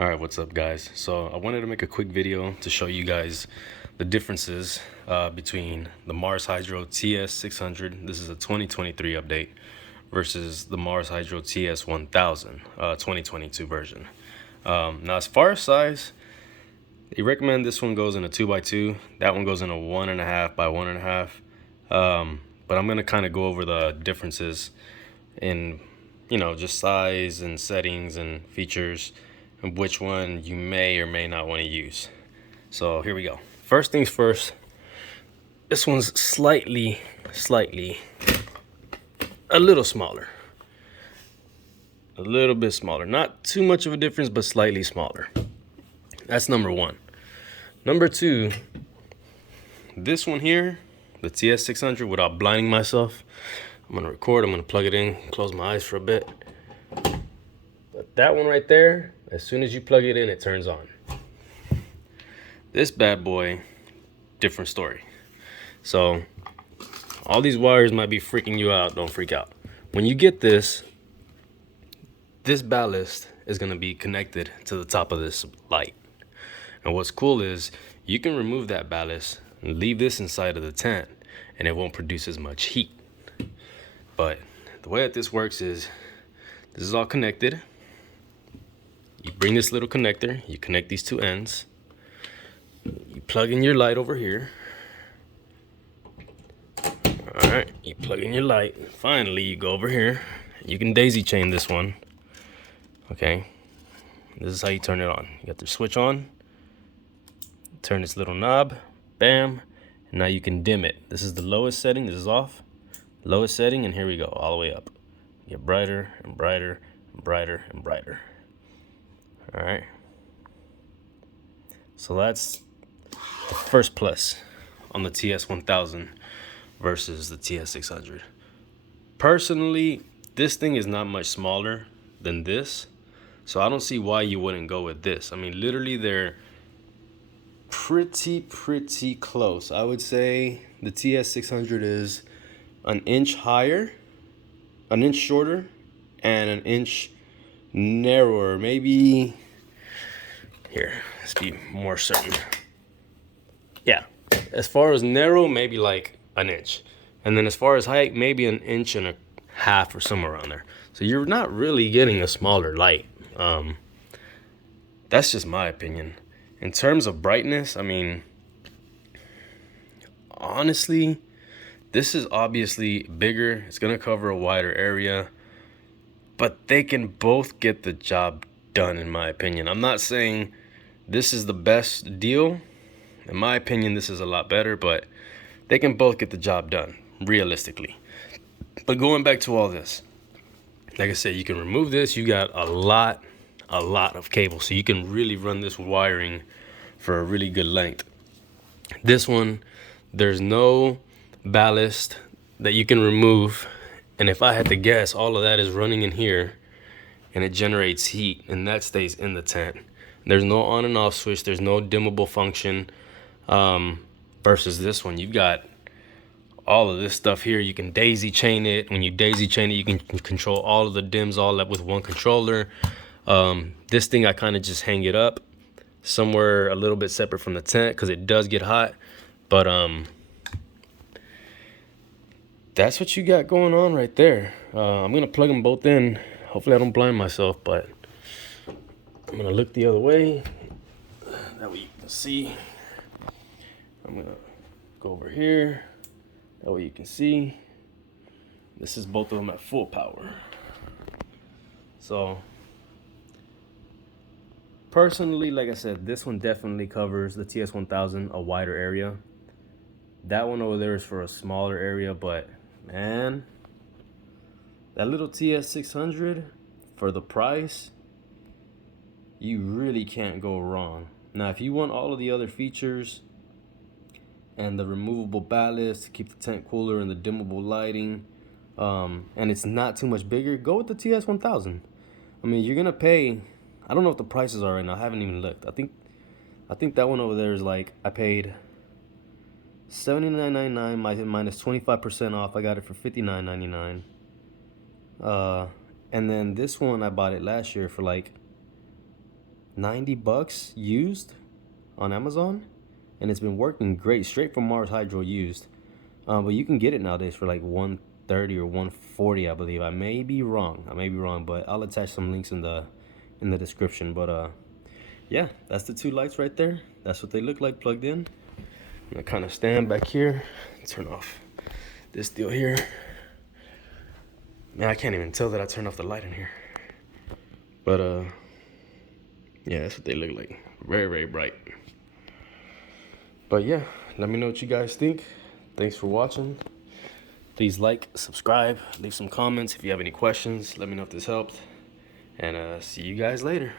Alright, what's up guys? So I wanted to make a quick video to show you guys the differences between the Mars Hydro TS600, this is a 2023 update, versus the Mars Hydro TS1000, 2022 version. Now as far as size, they recommend this one goes in a 2x2, that one goes in a 1.5 by 1.5. But I'm going to kind of go over the differences in, just size and settings and features, and which one you may or may not want to use. So here we go. First things first, this one's slightly, a little smaller. A little bit smaller. Not too much of a difference, but slightly smaller. That's number one. Number two, this one here, the TS600, without blinding myself, I'm going to record, I'm going to plug it in, close my eyes for a bit. But that one right there, as soon as you plug it in, it turns on. This bad boy, different story. So all these wires might be freaking you out. Don't freak out. When you get this ballast is going to be connected to the top of this light. And what's cool is you can remove that ballast and leave this inside of the tent and it won't produce as much heat. But the way that this works is this is all connected. You bring this little connector, you connect these two ends, you plug in your light over here. All right, you plug in your light. Finally, you go over here. You can daisy chain this one. Okay, this is how you turn it on. You got the switch on, turn this little knob, bam, and now you can dim it. This is the lowest setting, this is off. Lowest setting, and here we go, all the way up. Get brighter and brighter and brighter and brighter. All right, so that's the first plus on the TS1000 versus the TS600. Personally, this thing is not much smaller than this, so I don't see why you wouldn't go with this. I mean, literally they're pretty close. I would say the TS600 is an inch higher, an inch shorter, and an inch narrower. Maybe here, let's be more certain. Yeah, as far as narrow, maybe like an inch, and then as far as height, maybe an inch and a half or somewhere around there. So you're not really getting a smaller light. That's just my opinion. In terms of brightness, I mean, honestly, this is obviously bigger. It's gonna cover a wider area, but they can both get the job done, in my opinion. I'm not saying this is the best deal. In my opinion, this is a lot better, but they can both get the job done, realistically. But going back to all this, like I said, you can remove this. You got a lot of cable, so you can really run this wiring for a really good length. This one, there's no ballast that you can remove, and if I had to guess, all of that is running in here and it generates heat, and that stays in the tent. There's no on and off switch, there's no dimmable function. Versus this one, you've got all of this stuff here. You can daisy chain it. When you daisy chain it, you can control all of the dims all up with one controller. This thing, I kind of just hang it up somewhere a little bit separate from the tent because it does get hot. But that's what you got going on right there. I'm gonna plug them both in. Hopefully I don't blind myself, but I'm gonna look the other way, that way you can see. I'm gonna go over here, that way you can see. This is both of them at full power. So personally, like I said, this one definitely covers the TS1000 a wider area. That one over there is for a smaller area, but man, that little TS600, for the price, you really can't go wrong. Now, if you want all of the other features and the removable ballast to keep the tent cooler and the dimmable lighting, and it's not too much bigger, go with the TS1000. I mean, you're gonna pay, I don't know what the prices are right now, I haven't even looked. I think that one over there is like, I paid $79.99 minus 25% off. I got it for $59.99. And then this one, I bought it last year for like $90 used on Amazon, and it's been working great, straight from Mars Hydro used. But you can get it nowadays for like 130 or 140, I believe. I may be wrong, but I'll attach some links in the description. But yeah, that's the two lights right there. That's what they look like plugged in. I'm gonna kind of stand back here, turn off this deal here. Man, I can't even tell that I turned off the light in here. But yeah, that's what they look like. Very, very bright. But yeah, let me know what you guys think. Thanks for watching. Please like, subscribe, leave some comments if you have any questions. Let me know if this helped. And see you guys later.